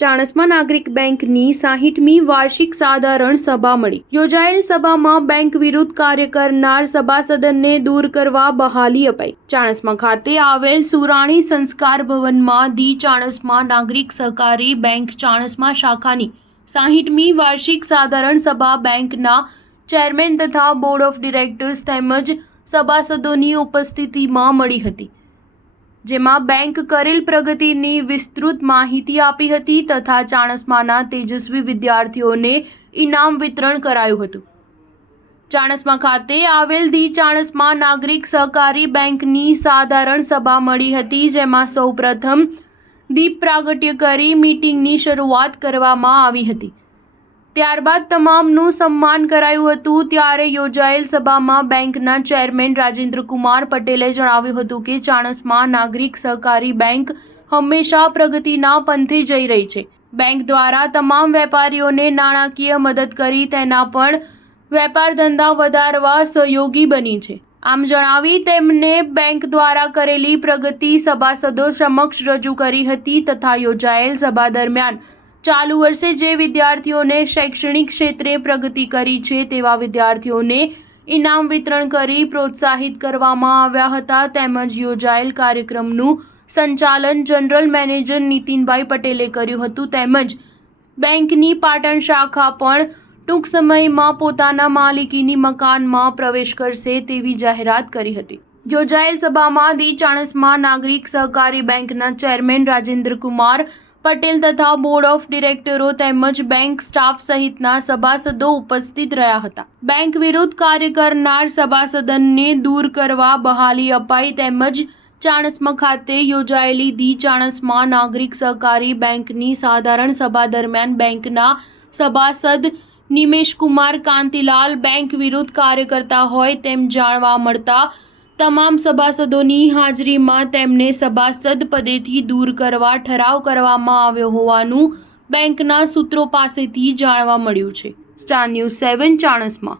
ચાણસ્મા નાગરિક બેંકની 60મી વાર્ષિક સાધારણ સભા મળી. યોજાયેલ સભામાં બેંક વિરુદ્ધ કાર્ય કરનાર સભાસદને દૂર કરવા બહાલી અપાઈ. ચાણસ્મા ખાતે આવેલ સુરાણી સંસ્કાર ભવનમાં ધી ચાણસ્મા નાગરિક સહકારી બેંક ચાણસ્મા શાખાની 60મી વાર્ષિક સાધારણ સભા બેંકના ચેરમેન તથા બોર્ડ ઓફ ડિરેક્ટર્સ તેમજ સભાસદોની ઉપસ્થિતિમાં મળી હતી, જેમાં બેંક કરેલ પ્રગતિની વિસ્તૃત માહિતી આપી હતી તથા ચાણસ્માના તેજસ્વી વિદ્યાર્થીઓને ઇનામ વિતરણ કરાયું હતું. ચાણસ્મા ખાતે આવેલ ધી ચાણસ્મા નાગરિક સહકારી બેંકની સાધારણ સભા મળી હતી, જેમાં સૌપ્રથમ દીપ પ્રાગટ્ય કરી મીટિંગની શરૂઆત કરવામાં આવી હતી. ત્યારબાદ તમામનું સન્માન કરાયું હતું. ત્યારે યોજાયેલ સભામાં બેંકના ચેરમેન રાજેન્દ્ર કુમાર પટેલે જણાવ્યું હતું કે ચાણસ્મા નાગરિક સહકારી બેંક હંમેશા પ્રગતિના પંથે જઈ રહી છે. બેંક દ્વારા તમામ વેપારીઓને નાણાકીય મદદ કરી તેના પણ વેપાર ધંધા વધારવા સહયોગી બની છે. આમ જણાવી તેમને બેંક દ્વારા કરેલી પ્રગતિ સભાસદો સમક્ષ રજૂ કરી હતી તથા યોજાયેલ સભા દરમિયાન ચાલુ વર્ષે જે વિદ્યાર્થીઓને શૈક્ષણિક ક્ષેત્રે પ્રગતિ કરી છે તેવા વિદ્યાર્થીઓને ઇનામ વિતરણ કરી પ્રોત્સાહિત કરવામાં આવ્યા હતા. તેમજ યોજાયેલ કાર્યક્રમનું સંચાલન જનરલ મેનેજર નીતિનભાઈ પટેલે કર્યું હતું. તેમજ બેંકની પાટણ શાખા પણ ટૂંક સમયમાં પોતાના માલિકીની મકાનમાં પ્રવેશ કરશે તેવી જાહેરાત કરી હતી. યોજાયેલ સભામાં ધી ચાણસ્મા નાગરિક સહકારી બેંકના ચેરમેન રાજેન્દ્ર કુમાર પટેલ તથા બોર્ડ ઓફ ડિરેક્ટરો તેમજ બેંક સ્ટાફ સહિતના સભાસદો ઉપસ્થિત રહ્યા હતા. બેંક વિરુદ્ધ કાર્ય કરનાર સભાસદને દૂર કરવા બહાલી અપાઈ. તેમજ ચાણસ્મા ખાતે યોજાયેલી ધી ચાણસ્મા નાગરિક સહકારી બેંકની સાધારણ સભા દરમિયાન બેંકના સભાસદ નિમેશકુમાર કાંતિલાલ બેંક વિરુદ્ધ કાર્ય કરતા હોય તેમ જાણવા મળતા તમામ સભાસદોની હાજરીમાં તેમને સભાસદ પદેથી દૂર કરવા ઠરાવ કરવામાં આવ્યો હોવાનું બેંકના સૂત્રો પાસેથી જાણવા મળ્યું છે. Star news 7 Chanasma.